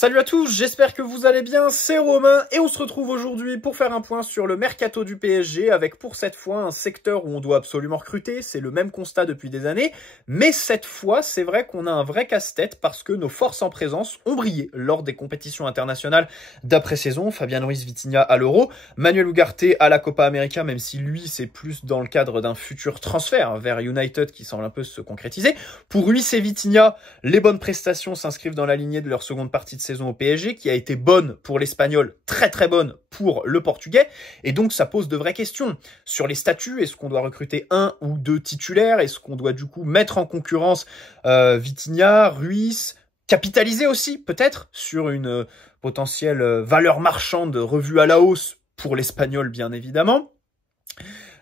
Salut à tous, j'espère que vous allez bien, c'est Romain et on se retrouve aujourd'hui pour faire un point sur le mercato du PSG avec pour cette fois un secteur où on doit absolument recruter, c'est le même constat depuis des années, mais cette fois c'est vrai qu'on a un vrai casse-tête parce que nos forces en présence ont brillé lors des compétitions internationales d'après-saison, Fabian Ruiz-Vitinha à l'Euro, Manuel Ugarte à la Copa América, même si lui c'est plus dans le cadre d'un futur transfert vers United qui semble un peu se concrétiser. Pour Ruiz et Vitinha, les bonnes prestations s'inscrivent dans la lignée de leur seconde partie de saison au PSG, qui a été bonne pour l'Espagnol, très très bonne pour le Portugais, et donc ça pose de vraies questions sur les statuts. Est-ce qu'on doit recruter un ou deux titulaires? Est-ce qu'on doit du coup mettre en concurrence Vitinha, Ruiz, capitaliser aussi peut-être sur une potentielle valeur marchande revue à la hausse pour l'Espagnol bien évidemment?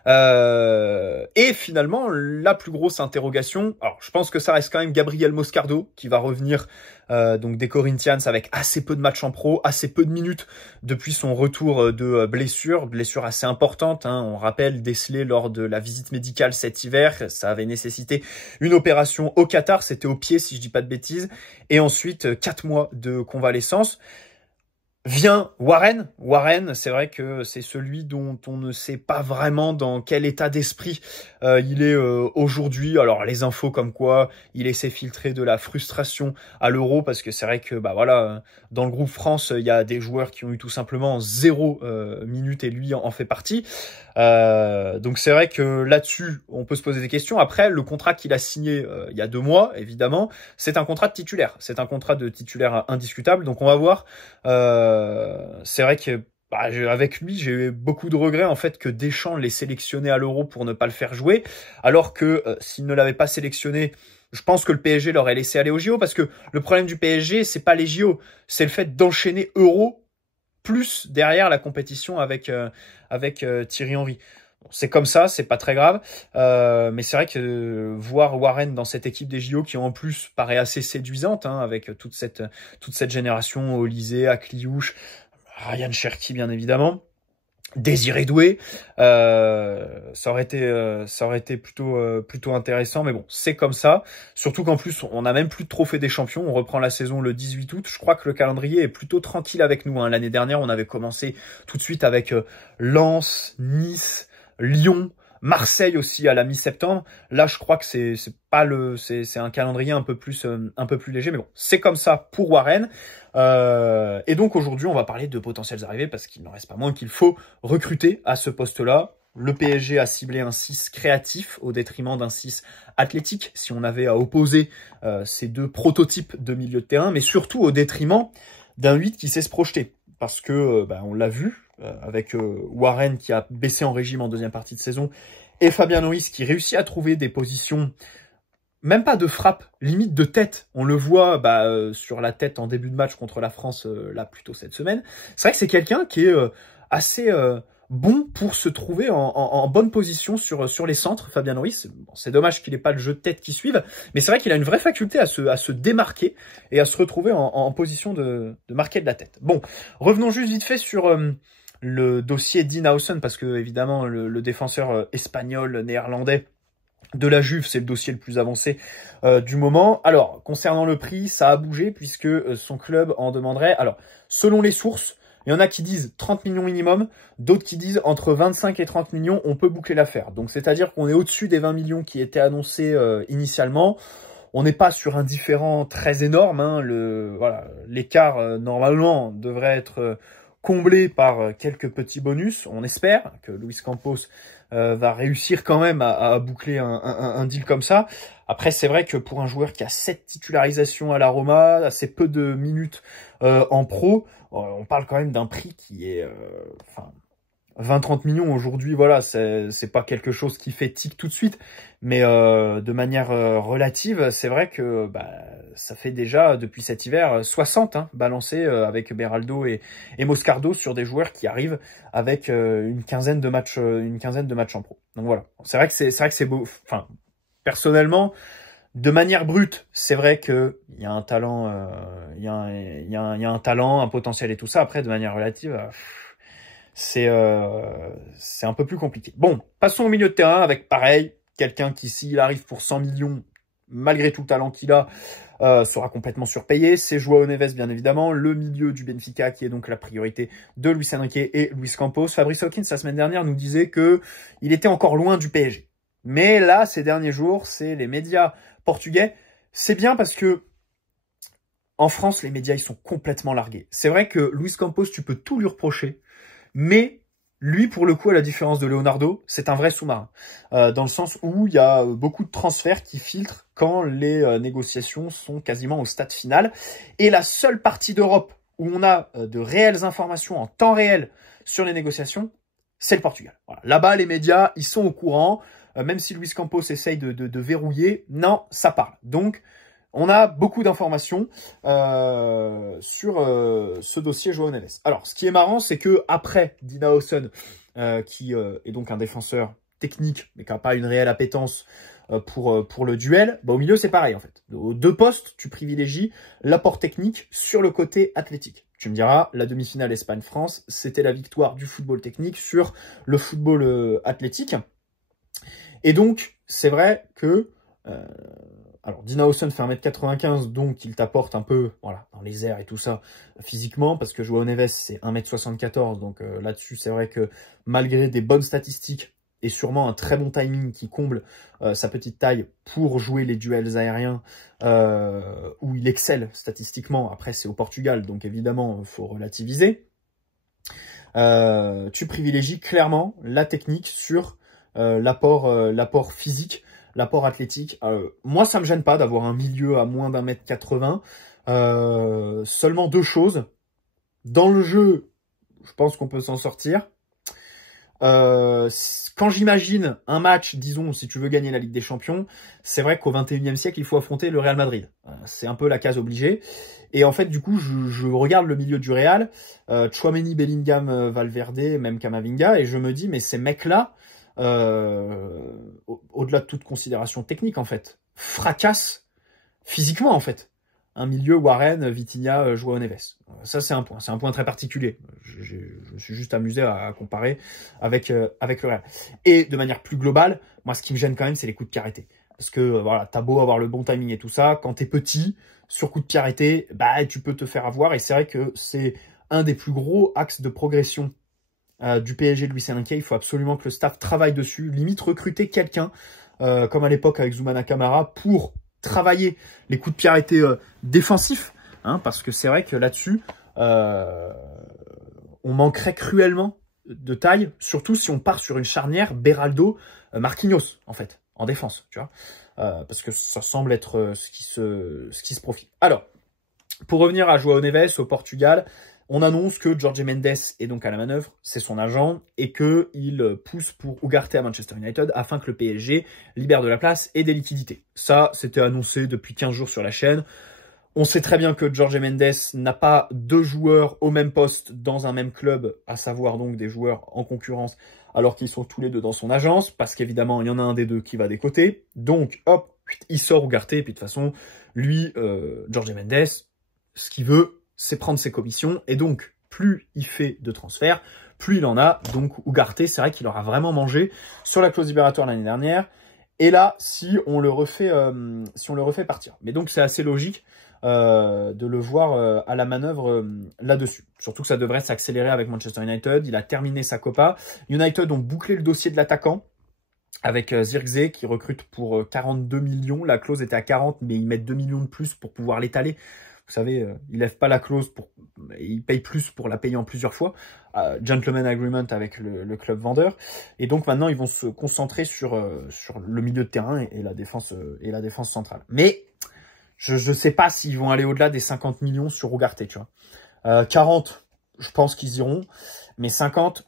Et finalement, la plus grosse interrogation, alors je pense que ça reste quand même Gabriel Moscardo qui va revenir donc des Corinthians avec assez peu de matchs en pro, assez peu de minutes depuis son retour de blessure assez importante. On rappelle décelée lors de la visite médicale cet hiver, ça avait nécessité une opération au Qatar, c'était au pied si je dis pas de bêtises, et ensuite 4 mois de convalescence. Vient Warren. Warren, c'est vrai que c'est celui dont on ne sait pas vraiment dans quel état d'esprit il est aujourd'hui. Alors les infos comme quoi il laissait filtrer de la frustration à l'Euro parce que c'est vrai que dans le groupe France il y a des joueurs qui ont eu tout simplement 0 minute et lui en fait partie. Donc c'est vrai que là-dessus on peut se poser des questions. Après le contrat qu'il a signé il y a 2 mois évidemment c'est un contrat de titulaire. C'est un contrat de titulaire indiscutable. Donc on va voir. C'est vrai que avec lui, j'ai eu beaucoup de regrets en fait que Deschamps l'ait sélectionné à l'Euro pour ne pas le faire jouer, alors que s'il ne l'avait pas sélectionné, je pense que le PSG l'aurait laissé aller aux JO, parce que le problème du PSG, c'est pas les JO, c'est le fait d'enchaîner Euro plus derrière la compétition avec Thierry Henry. C'est comme ça, c'est pas très grave, mais c'est vrai que voir Warren dans cette équipe des JO qui en plus paraît assez séduisante, avec toute cette génération, Olysée, Akliouche, Ryan Cherki bien évidemment, Désiré Doué, ça aurait été plutôt intéressant, mais bon, c'est comme ça. Surtout qu'en plus, on n'a même plus de trophée des champions. On reprend la saison le 18 août. Je crois que le calendrier est plutôt tranquille avec nous. L'année dernière, on avait commencé tout de suite avec Lens, Nice, Lyon, Marseille aussi à la mi-septembre. Là, je crois que c'est un calendrier un peu plus léger, mais bon, c'est comme ça pour Warren. Et donc aujourd'hui, on va parler de potentielles arrivées parce qu'il n'en reste pas moins qu'il faut recruter à ce poste-là. Le PSG a ciblé un 6 créatif au détriment d'un 6 athlétique, si on avait à opposer ces deux prototypes de milieu de terrain, mais surtout au détriment d'un 8 qui sait se projeter. Parce que, on l'a vu, avec Warren qui a baissé en régime en deuxième partie de saison, et Fabian Ruiz qui réussit à trouver des positions, même pas de frappe, limite de tête. On le voit sur la tête en début de match contre la France, là plutôt cette semaine. C'est vrai que c'est quelqu'un qui est assez bon pour se trouver en bonne position sur les centres, Fabian Ruiz. Bon, c'est dommage qu'il n'ait pas le jeu de tête qui suive, mais c'est vrai qu'il a une vraie faculté à se démarquer et à se retrouver en position de marquer de la tête. Bon, revenons juste vite fait sur le dossier Dean Howson, parce que évidemment le défenseur espagnol, néerlandais de la Juve, c'est le dossier le plus avancé du moment. Alors, concernant le prix, ça a bougé puisque son club en demanderait, alors, selon les sources, il y en a qui disent 30 millions minimum, d'autres qui disent entre 25 et 30 millions, on peut boucler l'affaire. Donc, c'est-à-dire qu'on est au-dessus des 20 millions qui étaient annoncés initialement. On n'est pas sur un différent très énorme. L'écart, normalement, devrait être comblé par quelques petits bonus. On espère que Luis Campos va réussir quand même à boucler un deal comme ça. Après, c'est vrai que pour un joueur qui a 7 titularisations à la Roma, assez peu de minutes en pro, on parle quand même d'un prix qui est 20-30 millions aujourd'hui, voilà, c'est pas quelque chose qui fait tic tout de suite, mais de manière relative, c'est vrai que ça fait déjà depuis cet hiver 60 balancés avec Beraldo et Moscardo sur des joueurs qui arrivent avec une quinzaine de matchs en pro. Donc voilà, c'est vrai que c'est beau. Enfin, personnellement, de manière brute, c'est vrai que il y a un talent, il y a un talent, un potentiel et tout ça. Après, de manière relative. C'est un peu plus compliqué. Bon, passons au milieu de terrain avec, pareil, quelqu'un qui, s'il arrive pour 100 millions, malgré tout le talent qu'il a, sera complètement surpayé. C'est João Neves, bien évidemment, le milieu du Benfica, qui est donc la priorité de Luis Enrique et Luis Campos. Fabrice Hawkins, la semaine dernière, nous disait que il était encore loin du PSG. Mais là, ces derniers jours, c'est les médias portugais. C'est bien parce que en France, les médias, ils sont complètement largués. C'est vrai que Luis Campos, tu peux tout lui reprocher, mais lui, pour le coup, à la différence de Leonardo, c'est un vrai sous-marin. Dans le sens où il y a beaucoup de transferts qui filtrent quand les négociations sont quasiment au stade final. Et la seule partie d'Europe où on a de réelles informations en temps réel sur les négociations, c'est le Portugal. Voilà. Là-bas, les médias, ils sont au courant. Même si Luis Campos essaye de verrouiller, non, ça parle. Donc, on a beaucoup d'informations sur ce dossier João Neves. Alors, ce qui est marrant, c'est que après Dina Hawson, qui est donc un défenseur technique, mais qui n'a pas une réelle appétence pour le duel, bah, au milieu, c'est pareil en fait. Aux deux postes, tu privilégies l'apport technique sur le côté athlétique. Tu me diras, la demi-finale Espagne-France, c'était la victoire du football technique sur le football athlétique. Et donc, c'est vrai que... alors, Dina Hawson fait 1m95, donc il t'apporte un peu, voilà, dans les airs et tout ça, physiquement, parce que João Neves, c'est 1m74, donc là-dessus, c'est vrai que malgré des bonnes statistiques, et sûrement un très bon timing qui comble sa petite taille pour jouer les duels aériens, où il excelle statistiquement, après c'est au Portugal, donc évidemment, il faut relativiser, tu privilégies clairement la technique sur l'apport physique, l'apport athlétique. Moi, ça me gêne pas d'avoir un milieu à moins d'1m80. Seulement deux choses. Dans le jeu, je pense qu'on peut s'en sortir. Quand j'imagine un match, disons, si tu veux gagner la Ligue des Champions, c'est vrai qu'au XXIe siècle, il faut affronter le Real Madrid. C'est un peu la case obligée. Et en fait, du coup, je regarde le milieu du Real, Tchouaméni, Bellingham, Valverde, même Camavinga, et je me dis, mais ces mecs-là, au-delà de toute considération technique, en fait, fracassent physiquement, en fait. Un milieu Warren, Vitinha, João Neves. Ça, c'est un point très particulier. Je me suis juste amusé à comparer avec le Real. Et de manière plus globale, moi, ce qui me gêne quand même, c'est les coups de pied arrêtés. Parce que, voilà, t'as beau avoir le bon timing et tout ça, quand t'es petit, sur coup de pied arrêté, bah, tu peux te faire avoir. Et c'est vrai que c'est un des plus gros axes de progression du PSG de Luis Enrique. Il faut absolument que le staff travaille dessus, limite recruter quelqu'un, comme à l'époque avec Zoumana Camara, pour travailler les coups de pied arrêtés défensifs, hein, parce que c'est vrai que là-dessus, on manquerait cruellement de taille, surtout si on part sur une charnière Beraldo-Marquinhos, en fait, en défense, tu vois, parce que ça semble être ce qui se profile. Alors, pour revenir à João Neves au Portugal, on annonce que Jorge Mendes est donc à la manœuvre, c'est son agent, et qu'il pousse pour Ugarte à Manchester United afin que le PSG libère de la place et des liquidités. Ça, c'était annoncé depuis 15 jours sur la chaîne. On sait très bien que Jorge Mendes n'a pas deux joueurs au même poste dans un même club, à savoir donc des joueurs en concurrence, alors qu'ils sont tous les deux dans son agence, parce qu'évidemment, il y en a un des deux qui va des côtés. Donc, hop, il sort Ugarte, et puis de toute façon, lui, Jorge Mendes, ce qu'il veut, c'est prendre ses commissions, et donc, plus il fait de transferts, plus il en a. Donc, Ugarte, c'est vrai qu'il aura vraiment mangé sur la clause libératoire l'année dernière, et là, si on le refait partir. Mais donc, c'est assez logique de le voir à la manœuvre là-dessus. Surtout que ça devrait s'accélérer avec Manchester United. Il a terminé sa Copa. United ont bouclé le dossier de l'attaquant avec Zirkzee qui recrute pour 42 millions. La clause était à 40, mais ils mettent 2 millions de plus pour pouvoir l'étaler. Vous savez, ils lèvent pas la clause, ils payent plus pour la payer en plusieurs fois. Gentleman agreement avec le club vendeur. Et donc maintenant, ils vont se concentrer sur le milieu de terrain et la défense centrale. Mais je sais pas s'ils vont aller au-delà des 50 millions sur Ugarte, tu vois. 40, je pense qu'ils iront. Mais 50,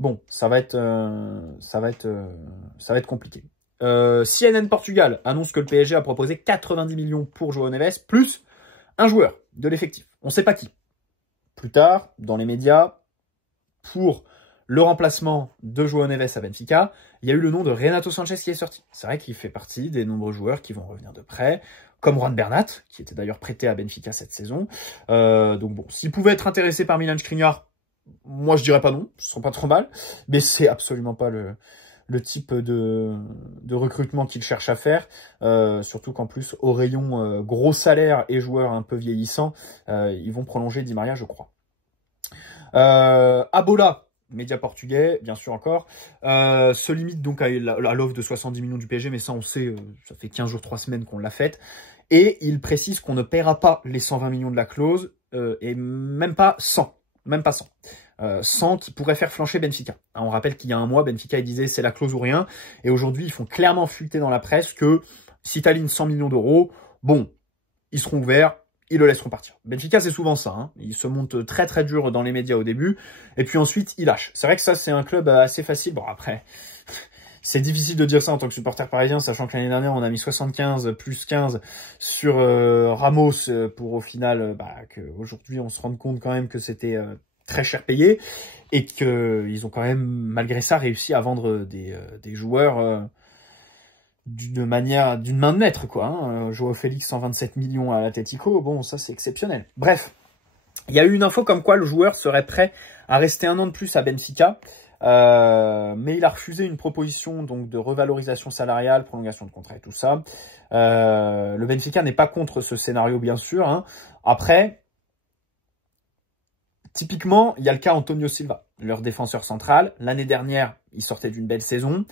bon, ça va être compliqué. CNN Portugal annonce que le PSG a proposé 90 millions pour João Neves, plus un joueur de l'effectif. On ne sait pas qui. Plus tard, dans les médias, pour le remplacement de João Neves à Benfica, il y a eu le nom de Renato Sanchez qui est sorti. C'est vrai qu'il fait partie des nombreux joueurs qui vont revenir de près, comme Juan Bernat, qui était d'ailleurs prêté à Benfica cette saison. Donc bon, s'il pouvait être intéressé par Milan Skriniar, moi je dirais pas non, ce serait pas trop mal, mais c'est absolument pas le type de recrutement qu'ils cherchent à faire, surtout qu'en plus, au rayon gros salaire et joueurs un peu vieillissants, ils vont prolonger Di Maria, je crois. Abola, média portugais, bien sûr encore, se limite donc à l'offre de 70 millions du PSG, mais ça on sait, ça fait 15 jours, 3 semaines qu'on l'a faite, et il précise qu'on ne paiera pas les 120 millions de la clause, et même pas 100, 100 qui pourrait faire flancher Benfica. On rappelle qu'il y a un mois, Benfica il disait c'est la clause ou rien, et aujourd'hui ils font clairement fuiter dans la presse que si t'alignes 100 millions d'euros, bon, ils seront ouverts, ils le laisseront partir. Benfica, c'est souvent ça. Hein. Il se monte très très dur dans les médias au début, et puis ensuite, il lâche. C'est vrai que ça, c'est un club assez facile. Bon, après, c'est difficile de dire ça en tant que supporter parisien, sachant que l'année dernière, on a mis 75 plus 15 sur Ramos pour au final, qu'aujourd'hui, on se rende compte quand même que c'était très cher payé, et qu'ils ont quand même, malgré ça, réussi à vendre des joueurs... d'une main de maître, quoi. Hein. Joao Félix, 127 millions à l'Atlético, bon, ça c'est exceptionnel. Bref, il y a eu une info comme quoi le joueur serait prêt à rester 1 an de plus à Benfica, mais il a refusé une proposition donc de revalorisation salariale, prolongation de contrat et tout ça. Le Benfica n'est pas contre ce scénario, bien sûr. Hein. Après, typiquement, il y a le cas Antonio Silva, leur défenseur central. L'année dernière, il sortait d'une belle saison.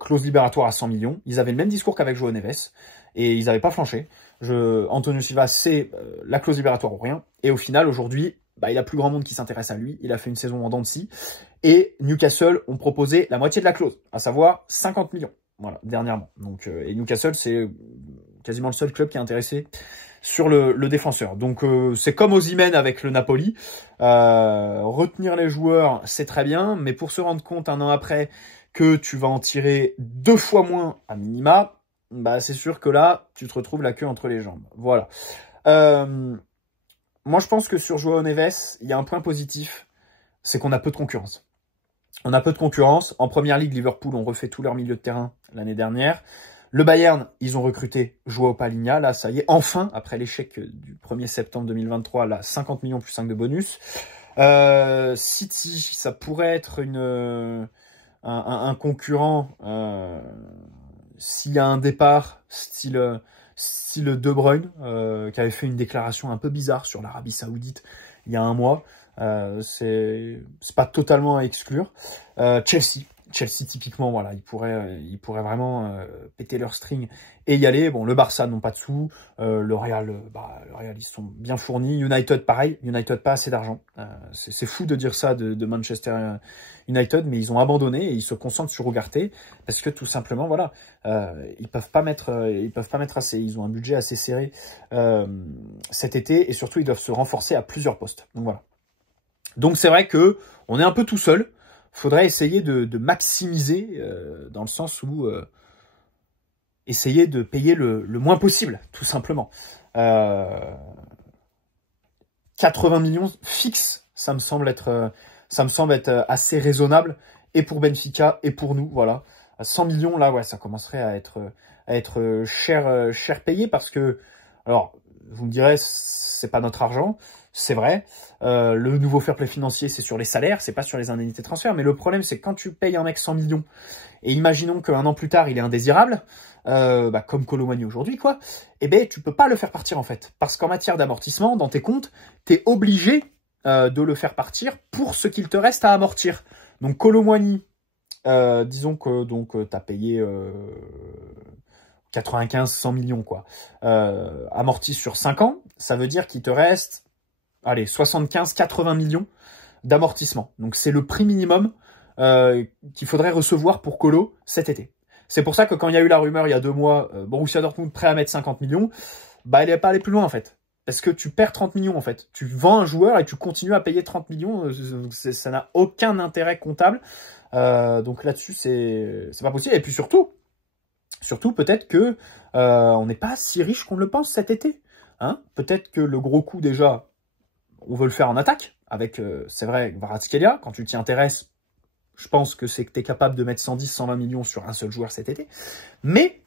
Clause libératoire à 100 millions. Ils avaient le même discours qu'avec João Neves et ils n'avaient pas flanché. Antonio Silva, c'est la clause libératoire ou rien. Et au final, aujourd'hui, il y a plus grand monde qui s'intéresse à lui. Il a fait une saison en dents de scie. Et Newcastle ont proposé la moitié de la clause, à savoir 50 millions. Voilà, dernièrement. Donc, et Newcastle, c'est quasiment le seul club qui est intéressé sur le défenseur. Donc, c'est comme Osimhen avec le Napoli. Retenir les joueurs, c'est très bien. Mais pour se rendre compte un an après que tu vas en tirer 2 fois moins à minima, c'est sûr que là, tu te retrouves la queue entre les jambes. Voilà. Moi, je pense que sur João Neves, il y a un point positif, c'est qu'on a peu de concurrence. On a peu de concurrence. En Première Ligue, Liverpool ont refait tout leur milieu de terrain l'année dernière. Le Bayern, ils ont recruté João Palhinha. Là, ça y est, enfin, après l'échec du 1er septembre 2023, là, 50 millions plus 5 de bonus. City, ça pourrait être un concurrent s'il y a un départ style De Bruyne qui avait fait une déclaration un peu bizarre sur l'Arabie Saoudite il y a un mois, c'est pas totalement à exclure. Chelsea typiquement, voilà, ils pourraient vraiment péter leur string et y aller. Bon, le Barça n'ont pas de sous, le Real ils sont bien fournis. United pareil, United pas assez d'argent. C'est fou de dire ça de Manchester United, mais ils ont abandonné et ils se concentrent sur Ugarte parce que tout simplement, voilà, ils peuvent pas mettre assez. Ils ont un budget assez serré cet été et surtout ils doivent se renforcer à plusieurs postes. Donc voilà. Donc c'est vrai que on est un peu tout seul. Faudrait essayer de maximiser dans le sens où essayer de payer le moins possible, tout simplement. 80 millions fixe, ça me semble être assez raisonnable et pour Benfica et pour nous, voilà. À 100 millions là, ouais, ça commencerait à être cher payé parce que, alors, vous me direz, c'est pas notre argent. C'est vrai, le nouveau fair play financier, c'est sur les salaires, c'est pas sur les indemnités de transfert. Mais le problème, c'est que quand tu payes un mec 100 millions, et imaginons qu'un an plus tard, il est indésirable, comme Kolo Muani aujourd'hui, quoi, tu peux pas le faire partir, en fait. Parce qu'en matière d'amortissement, dans tes comptes, t'es obligé de le faire partir pour ce qu'il te reste à amortir. Donc, Kolo Muani, disons que t'as payé... 95-100 millions, quoi. Amorti sur 5 ans, ça veut dire qu'il te reste... Allez, 75-80 millions d'amortissement. Donc, c'est le prix minimum qu'il faudrait recevoir pour Kolo cet été. C'est pour ça que quand il y a eu la rumeur il y a 2 mois, Borussia Dortmund prêt à mettre 50 millions, il n'est pas allé plus loin, en fait. Parce que tu perds 30 millions, en fait. Tu vends un joueur et tu continues à payer 30 millions. Ça n'a aucun intérêt comptable. Donc là-dessus, c'est pas possible. Et puis surtout peut-être que on n'est pas si riche qu'on le pense cet été. Hein, peut-être que le gros coup, déjà... On veut le faire en attaque, avec, c'est vrai, Kvaratskhelia. Quand tu t'y intéresses, je pense que c'est que tu es capable de mettre 110, 120 millions sur un seul joueur cet été. Mais,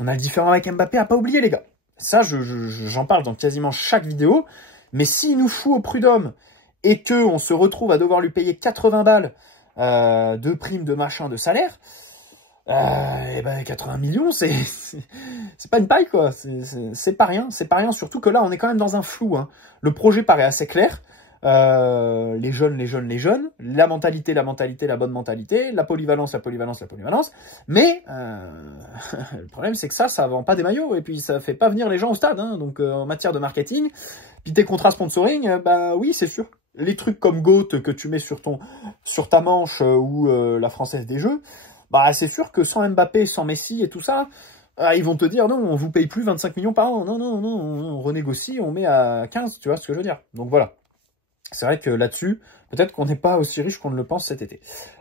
on a le différent avec Mbappé à pas oublier, les gars. Ça, j'en parle dans quasiment chaque vidéo. Mais s'il nous fout au prud'homme et qu'on se retrouve à devoir lui payer 80 balles de primes, de machin, de salaire, et ben 80 millions, c'est pas une paille, quoi. C'est pas rien, c'est pas rien. Surtout que là, on est quand même dans un flou. Hein. Le projet paraît assez clair. Les jeunes, la mentalité, la bonne mentalité, la polyvalence. Mais le problème, c'est que ça vend pas des maillots et puis ça fait pas venir les gens au stade. Hein. Donc en matière de marketing, puis tes contrats sponsoring, bah oui, c'est sûr. Les trucs comme GOAT que tu mets sur ta manche ou la Française des Jeux, bah c'est sûr que sans Mbappé, sans Messi et tout ça, ils vont te dire non, on vous paye plus 25 millions par an. Non, on renégocie, on met à 15, tu vois ce que je veux dire. Donc voilà. C'est vrai que là-dessus, peut-être qu'on n'est pas aussi riche qu'on ne le pense cet été.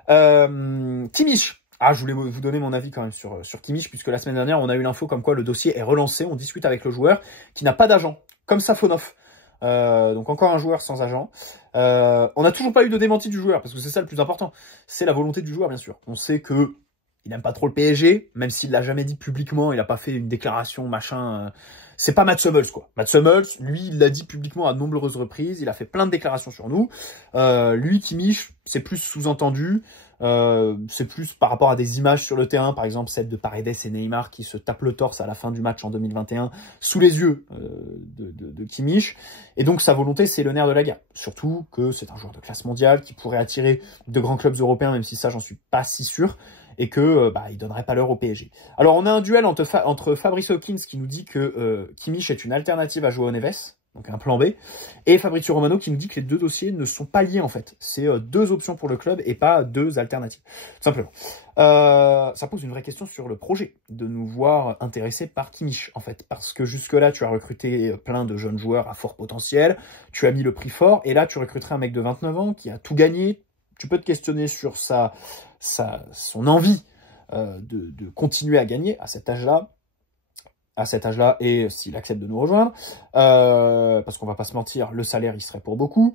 Kimmich. Ah, je voulais vous donner mon avis quand même sur Kimmich, puisque la semaine dernière, on a eu l'info comme quoi le dossier est relancé. On discute avec le joueur qui n'a pas d'agent, comme Safonov. Donc encore un joueur sans agent. On n'a toujours pas eu de démenti du joueur, parce que c'est ça le plus important. C'est la volonté du joueur, bien sûr. On sait que il n'aime pas trop le PSG, même s'il l'a jamais dit publiquement, il n'a pas fait une déclaration, machin. C'est pas Mats Hummels, quoi. Mats Hummels, lui, il l'a dit publiquement à de nombreuses reprises, il a fait plein de déclarations sur nous. Lui, Kimmich, c'est plus sous-entendu, c'est plus par rapport à des images sur le terrain, par exemple celle de Paredes et Neymar qui se tapent le torse à la fin du match en 2021, sous les yeux de Kimmich. Et donc sa volonté, c'est le nerf de la guerre. Surtout que c'est un joueur de classe mondiale qui pourrait attirer de grands clubs européens, même si ça, j'en suis pas si sûr. Et que il donnerait pas l'heure au PSG. Alors on a un duel entre Fabrice Hawkins qui nous dit que Kimmich est une alternative à João Neves, donc un plan B, et Fabrizio Romano qui nous dit que les deux dossiers ne sont pas liés en fait. C'est deux options pour le club et pas deux alternatives, tout simplement. Ça pose une vraie question sur le projet de nous voir intéressés par Kimmich en fait, parce que jusque-là tu as recruté plein de jeunes joueurs à fort potentiel, tu as mis le prix fort, et là tu recruterais un mec de 29 ans qui a tout gagné. Tu peux te questionner sur son envie de continuer à gagner à cet âge-là, et s'il accepte de nous rejoindre, parce qu'on va pas se mentir, le salaire il serait pour beaucoup.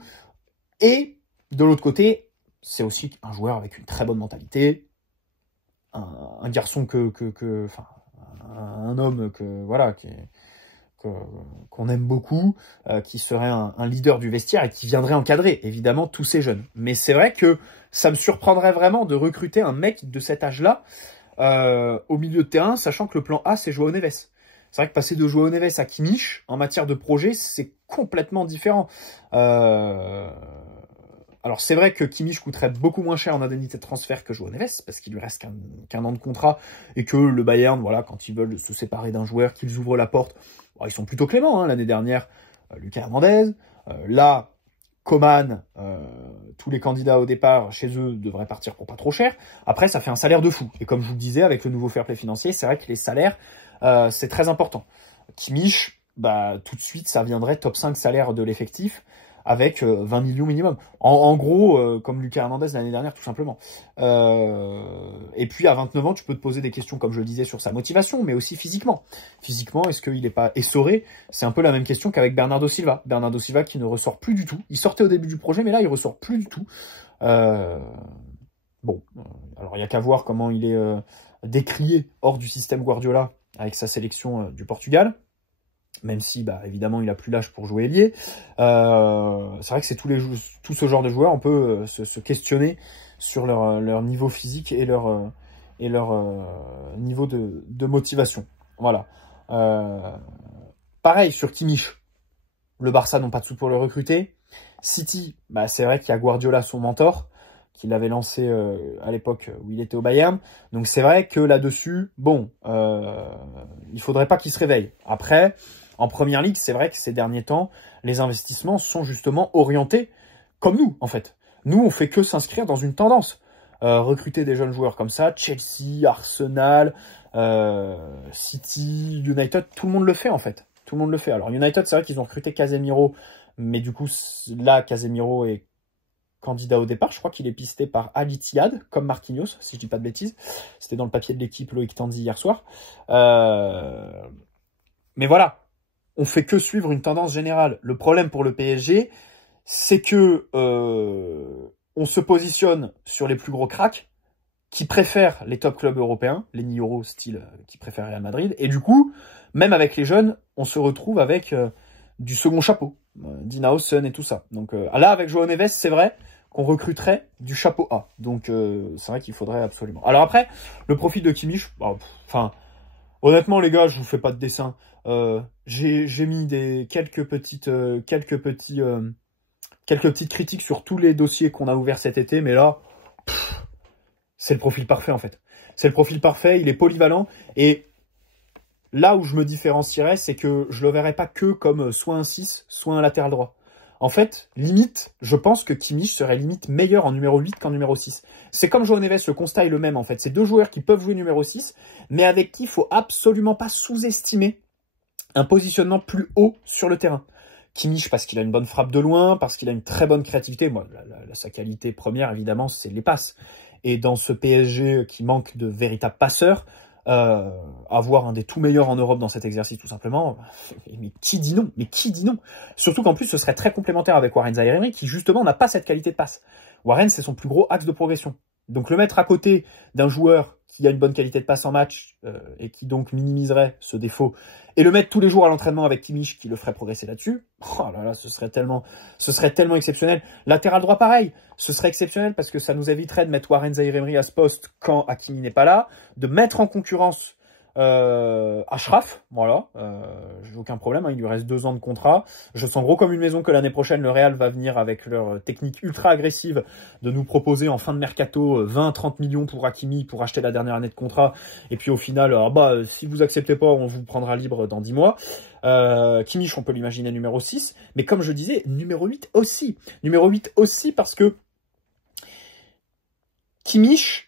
Et de l'autre côté, c'est aussi un joueur avec une très bonne mentalité, un garçon un homme qu'on aime beaucoup, qui serait un leader du vestiaire et qui viendrait encadrer, évidemment, tous ces jeunes. Mais c'est vrai que ça me surprendrait vraiment de recruter un mec de cet âge-là au milieu de terrain, sachant que le plan A, c'est João Neves. C'est vrai que passer de João Neves à Kimmich, en matière de projet, c'est complètement différent. Alors c'est vrai que Kimmich coûterait beaucoup moins cher en indemnité de transfert que João Neves, parce qu'il lui reste qu'un an de contrat, et que le Bayern, voilà, quand ils veulent se séparer d'un joueur, qu'ils ouvrent la porte, ils sont plutôt cléments. Hein. L'année dernière, Lucas Hernandez, là, Coman, tous les candidats au départ chez eux devraient partir pour pas trop cher. Après, ça fait un salaire de fou. Et comme je vous le disais, avec le nouveau fair play financier, c'est vrai que les salaires, c'est très important. Kimmich, tout de suite, ça viendrait top 5 salaire de l'effectif, avec 20 millions minimum. En gros, comme Lucas Hernandez l'année dernière, tout simplement. Et puis, à 29 ans, tu peux te poser des questions, comme je le disais, sur sa motivation, mais aussi physiquement. Physiquement, est-ce qu'il n'est pas essoré? C'est un peu la même question qu'avec Bernardo Silva. Bernardo Silva qui ne ressort plus du tout. Il sortait au début du projet, mais là, il ressort plus du tout. Bon, alors il n'y a qu'à voir comment il est décrié hors du système Guardiola avec sa sélection du Portugal. Même si, évidemment, il a plus l'âge pour jouer ailier. C'est vrai que c'est tout ce genre de joueurs, on peut se questionner sur leur niveau physique et leur niveau de motivation. Voilà. Pareil sur Kimmich. Le Barça n'ont pas de sous pour le recruter. City, c'est vrai qu'il y a Guardiola, son mentor, qui l'avait lancé à l'époque où il était au Bayern. Donc c'est vrai que là-dessus, il faudrait pas qu'il se réveille. Après, en Première Ligue, c'est vrai que ces derniers temps, les investissements sont justement orientés comme nous, en fait. Nous, on fait que s'inscrire dans une tendance. Recruter des jeunes joueurs comme ça, Chelsea, Arsenal, City, United, tout le monde le fait, en fait. Tout le monde le fait. Alors United, c'est vrai qu'ils ont recruté Casemiro, mais du coup, là, Casemiro est candidat au départ. Je crois qu'il est pisté par Al Ittihad, comme Marquinhos, si je dis pas de bêtises. C'était dans le papier de l'équipe Loïc Tandy hier soir. Mais voilà. On fait que suivre une tendance générale. Le problème pour le PSG, c'est que on se positionne sur les plus gros cracks qui préfèrent les top clubs européens, les Nioro style qui préfèrent Real Madrid. Et du coup, même avec les jeunes, on se retrouve avec du second chapeau, Dina Hausen et tout ça. Donc là, avec João Neves, c'est vrai qu'on recruterait du chapeau A. Donc c'est vrai qu'il faudrait absolument. Alors après, le profil de Kimmich, enfin, honnêtement les gars, je vous fais pas de dessin. J'ai mis quelques petites critiques sur tous les dossiers qu'on a ouverts cet été, mais là, c'est le profil parfait en fait. C'est le profil parfait, il est polyvalent, et là où je me différencierais, c'est que je le verrais pas que comme soit un 6, soit un latéral droit. En fait, limite, je pense que Kimmich serait limite meilleur en numéro 8 qu'en numéro 6. C'est comme João Neves, le constat est le même en fait. C'est deux joueurs qui peuvent jouer numéro 6, mais avec qui il faut absolument pas sous-estimer un positionnement plus haut sur le terrain. Kimmich, parce qu'il a une bonne frappe de loin, parce qu'il a une très bonne créativité. Moi, sa qualité première, évidemment, c'est les passes. Et dans ce PSG qui manque de véritables passeurs, avoir un des tout meilleurs en Europe dans cet exercice, tout simplement, mais qui dit non? Mais qui dit non? Surtout qu'en plus, ce serait très complémentaire avec Warren Zaïre-Emery, qui justement n'a pas cette qualité de passe. Warren, c'est son plus gros axe de progression. Donc le mettre à côté d'un joueur qui a une bonne qualité de passe en match et qui donc minimiserait ce défaut, et le mettre tous les jours à l'entraînement avec Kimmich qui le ferait progresser là-dessus, oh là là, ce serait tellement exceptionnel. Latéral droit pareil, ce serait exceptionnel parce que ça nous éviterait de mettre Warren Zaïre-Emery à ce poste quand Hakimi n'est pas là, de mettre en concurrence Achraf, voilà, j'ai aucun problème, hein, il lui reste 2 ans de contrat. Je sens gros comme une maison que l'année prochaine le Real va venir avec leur technique ultra agressive de nous proposer en fin de mercato 20-30 millions pour Hakimi pour acheter la dernière année de contrat, et puis au final, si vous acceptez pas, on vous prendra libre dans 10 mois. Kimmich, on peut l'imaginer numéro 6, mais comme je disais, numéro 8 aussi. Numéro 8 aussi parce que Kimmich,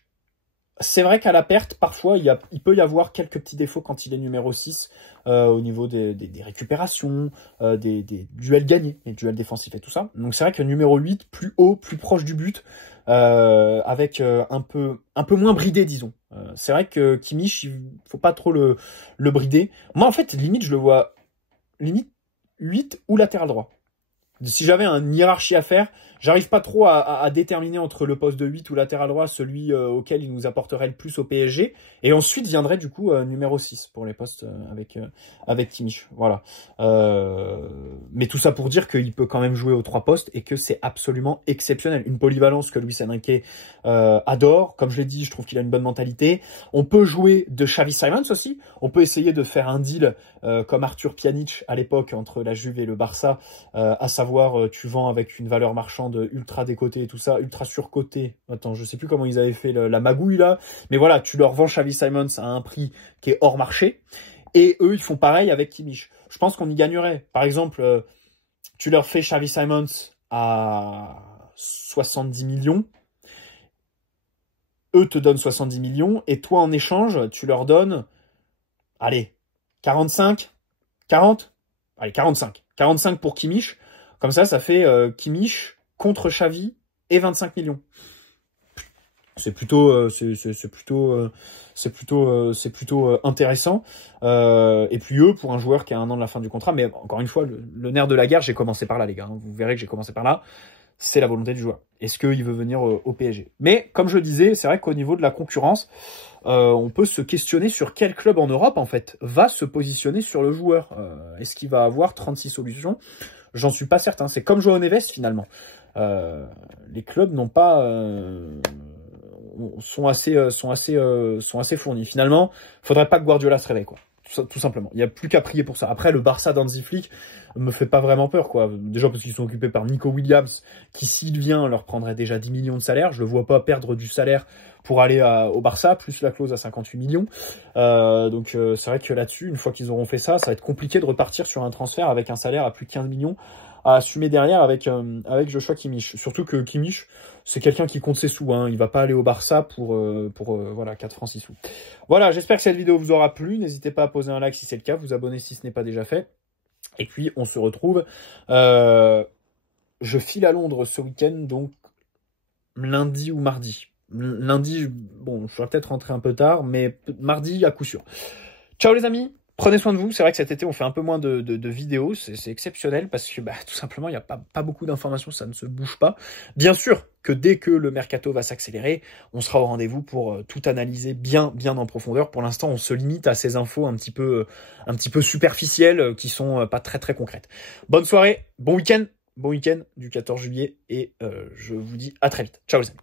c'est vrai qu'à la perte, parfois, il peut y avoir quelques petits défauts quand il est numéro 6, au niveau des récupérations, des duels gagnés, les duels défensifs et tout ça. Donc c'est vrai que numéro 8, plus haut, plus proche du but, avec un peu moins bridé, disons. C'est vrai que Kimmich, il faut pas trop le brider. Moi, en fait, limite, je le vois limite 8 ou latéral droit. Si j'avais une hiérarchie à faire, j'arrive pas trop à déterminer entre le poste de 8 ou latéral droit, celui auquel il nous apporterait le plus au PSG. Et ensuite viendrait du coup numéro 6 pour les postes avec Kimmich. Voilà. Mais tout ça pour dire qu'il peut quand même jouer aux 3 postes et que c'est absolument exceptionnel. Une polyvalence que Luis Enrique adore. Comme je l'ai dit, je trouve qu'il a une bonne mentalité. On peut jouer de Xavi Simons aussi. On peut essayer de faire un deal comme Arthur Pjanic à l'époque entre la Juve et le Barça, à savoir tu vends avec une valeur marchande ultra décotée et tout ça, ultra surcotée. Attends, je sais plus comment ils avaient fait la magouille là, mais voilà, tu leur vends Xavi Simons à un prix qui est hors marché, et eux ils font pareil avec Kimmich. Je pense qu'on y gagnerait. Par exemple, tu leur fais Xavi Simons à 70 millions, eux te donnent 70 millions, et toi en échange, tu leur donnes, allez, 45, 40, allez, 45. 45 pour Kimmich. Comme ça fait Kimmich contre Xavi et 25 millions. C'est plutôt intéressant. Et puis eux, pour un joueur qui a 1 an de la fin du contrat, mais encore une fois, le nerf de la guerre, j'ai commencé par là, les gars. Vous verrez que j'ai commencé par là. C'est la volonté du joueur. Est-ce qu'il veut venir au PSG? Mais comme je le disais, c'est vrai qu'au niveau de la concurrence, on peut se questionner sur quel club en Europe, en fait, va se positionner sur le joueur. Est-ce qu'il va avoir 36 solutions? J'en suis pas certain. C'est comme João Neves, finalement. Les clubs n'ont pas... sont assez fournis. Finalement, faudrait pas que Guardiola se réveille, quoi. Tout simplement. Il n'y a plus qu'à prier pour ça. Après, le Barça d'Hansi Flick me fait pas vraiment peur, quoi. Déjà parce qu'ils sont occupés par Nico Williams, qui, s'il vient, leur prendrait déjà 10 millions de salaire. Je le vois pas perdre du salaire pour aller au Barça, plus la clause à 58 millions. Donc, c'est vrai que là-dessus, une fois qu'ils auront fait ça, ça va être compliqué de repartir sur un transfert avec un salaire à plus de 15 millions à assumer derrière avec Joshua Kimmich. Surtout que Kimmich, c'est quelqu'un qui compte ses sous, hein. Il va pas aller au Barça pour voilà, 4 francs 6 sous. Voilà, j'espère que cette vidéo vous aura plu. N'hésitez pas à poser un like si c'est le cas, vous abonner si ce n'est pas déjà fait. Et puis, on se retrouve. Je file à Londres ce week-end, donc lundi ou mardi. Lundi, bon, je vais peut-être rentrer un peu tard, mais mardi à coup sûr. Ciao les amis! Prenez soin de vous. C'est vrai que cet été, on fait un peu moins de vidéos. C'est exceptionnel parce que tout simplement, il n'y a pas beaucoup d'informations. Ça ne se bouge pas. Bien sûr que dès que le mercato va s'accélérer, on sera au rendez-vous pour tout analyser bien en profondeur. Pour l'instant, on se limite à ces infos un petit peu superficielles qui sont pas très concrètes. Bonne soirée, bon week-end. bon week-end du 14 juillet et je vous dis à très vite. Ciao les amis.